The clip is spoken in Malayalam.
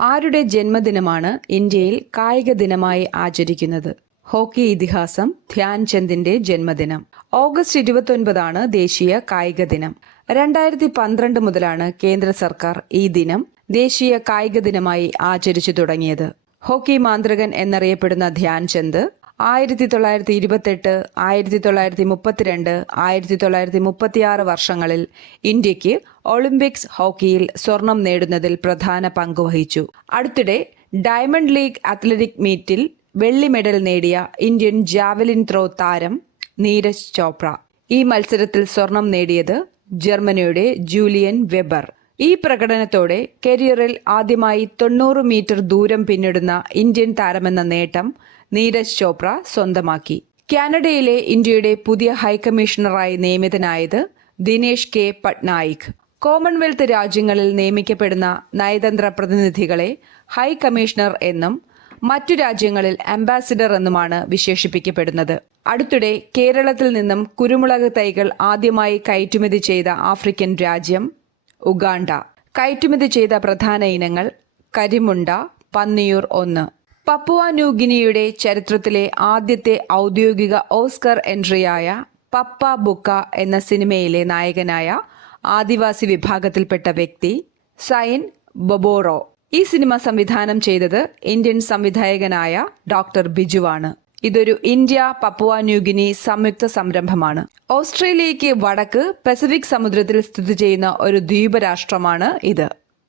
ആരുടെ ജന്മദിനമാണ് ഇന്ത്യയിൽ കായിക ദിനമായി ആചരിക്കുന്നത്? ഹോക്കി ഇതിഹാസം ധ്യാൻചന്ദിന്റെ ജന്മദിനം. ഓഗസ്റ്റ് 29 ദേശീയ കായിക ദിനം. 2012 മുതലാണ് കേന്ദ്ര സർക്കാർ ഈ ദിനം ദേശീയ കായിക ദിനമായി ആചരിച്ചു തുടങ്ങിയത്. ഹോക്കി മാന്ത്രികൻ എന്നറിയപ്പെടുന്ന ധ്യാൻചന്ദ് 1928, 1932, 1936 വർഷങ്ങളിൽ ഇന്ത്യക്ക് ഒളിമ്പിക്സ് ഹോക്കിയിൽ സ്വർണം നേടുന്നതിൽ പ്രധാന പങ്കുവഹിച്ചു. അടുത്തിടെ ഡയമണ്ട് ലീഗ് അത്ലറ്റിക് മീറ്റിൽ വെള്ളി മെഡൽ നേടിയ ഇന്ത്യൻ ജാവലിൻ ത്രോ താരം നീരജ് ചോപ്ര. ഈ മത്സരത്തിൽ സ്വർണം നേടിയത് ജർമ്മനിയുടെ ജൂലിയൻ വെബർ. ഈ പ്രകടനത്തോടെ കരിയറിൽ ആദ്യമായി 90 മീറ്റർ ദൂരം പിന്നിടുന്ന ഇന്ത്യൻ താരമെന്ന നേട്ടം നീരജ് ചോപ്ര സ്വന്തമാക്കി. കാനഡയിലെ ഇന്ത്യയുടെ പുതിയ ഹൈക്കമ്മീഷണറായി നിയമിതനായത് ദിനേശ് കെ പട്നായിക്. കോമൺവെൽത്ത് രാജ്യങ്ങളിൽ നിയമിക്കപ്പെടുന്ന നയതന്ത്ര പ്രതിനിധികളെ ഹൈ കമ്മീഷണർ എന്നും മറ്റു രാജ്യങ്ങളിൽ അംബാസിഡർ എന്നുമാണ് വിശേഷിപ്പിക്കപ്പെടുന്നത്. അടുത്തിടെ കേരളത്തിൽ നിന്നും കുരുമുളക് തൈകൾ ആദ്യമായി കയറ്റുമതി ചെയ്ത ആഫ്രിക്കൻ രാജ്യം ഉഗാണ്ട. കയറ്റുമതി ചെയ്ത പ്രധാന ഇനങ്ങൾ കരിമുണ്ട, പന്നിയൂർ 1. പപ്പുവ ന്യൂഗിനിയുടെ ചരിത്രത്തിലെ ആദ്യത്തെ ഔദ്യോഗിക ഓസ്കർ എൻട്രിയായ പപ്പ ബുക്ക എന്ന സിനിമയിലെ നായകനായ ആദിവാസി വിഭാഗത്തിൽപ്പെട്ട വ്യക്തി സൈൻ ബൊബോറോ. ഈ സിനിമ സംവിധാനം ചെയ്തത് ഇന്ത്യൻ സംവിധായകനായ ഡോക്ടർ ബിജുവാണ്. ഇതൊരു ഇന്ത്യ പപ്പുവ ന്യൂഗിനി സംയുക്ത സംരംഭമാണ്. ഓസ്ട്രേലിയയ്ക്ക് വടക്ക് പസഫിക് സമുദ്രത്തിൽ സ്ഥിതി ചെയ്യുന്ന ഒരു ദ്വീപരാഷ്ട്രമാണ് ഇത്.